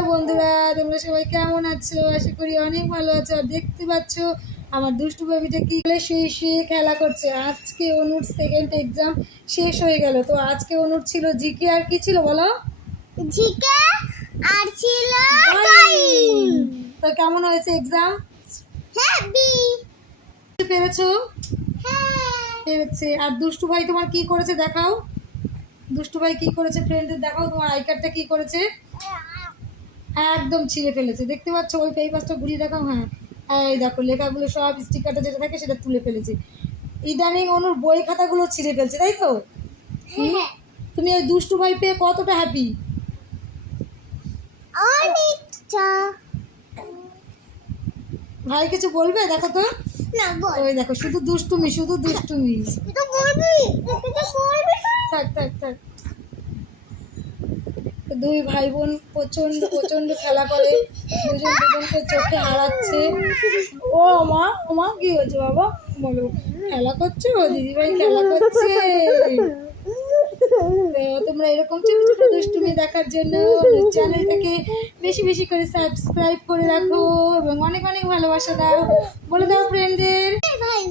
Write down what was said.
Hello বন্ধুরা, তোমরা সবাই কেমন আছো? আশা করি অনেক ভালো আছো। আর দেখতে পাচ্ছ আমার দুষ্টু বেবিটা কি করে শুয়ে শুয়ে খেলা করছে। আজকে অনুর সেকেন্ড এক্সাম শেষ হয়ে গেল। তো আজকে অনুর ছিল জিকে আর কি ছিল বলো? জিকে আর ছিল ড্রয়িং। তো কেমন হয়েছে এক্সাম? হ্যাপি। পেরেছো? হ্যাঁ পেরেছে। আর দুষ্টু ভাই তোমার কি করেছে দেখাও। দুষ্টু ভাই কি করেছে ফ্রেন্ডদের দেখাও। তোমার আই কার্ডটা কি করেছে? একদম ছিঁড়ে ফেলেছে। দেখতে পাচ্ছ ওই পেপারটা ঘুরিয়ে দেখাও। হ্যাঁ, এই দেখো লেখাগুলো সব স্টিকারটা যেটা থাকে সেটা তুলে ফেলেছে। ইদানিং অনুর বই খাতাগুলো ছিঁড়ে ফেলছে, তাই তো? হ্যাঁ তুমি এই দুষ্টু ভাই পেয়ে কতটা হ্যাপি? অনেকটা। ভাই কিছু বলবে? দেখো তো, না বল, ওই দেখো শুধু দুষ্টুমি, শুধু দুষ্টুমি। তুই তো বলবি, তুই তো বলবি। থাক থাক থাক। দুই ভাই বোন প্রচন্ড প্রচন্ড খেলা করে, দুজন দুজনকে চোখে হারাচ্ছে। ও মা, ও মা কি হয়েছে বাবা? বলো, খেলা করছো? দিদিভাই খেলা করছে। তো তোমরা এরকম ছোট ছোট দুষ্টুমি দেখার জন্য চ্যানেলটাকে বেশি বেশি করে সাবস্ক্রাইব করে রাখো এবং অনেক অনেক ভালোবাসা দাও। বলে দাও ফ্রেন্ডদের। ভাই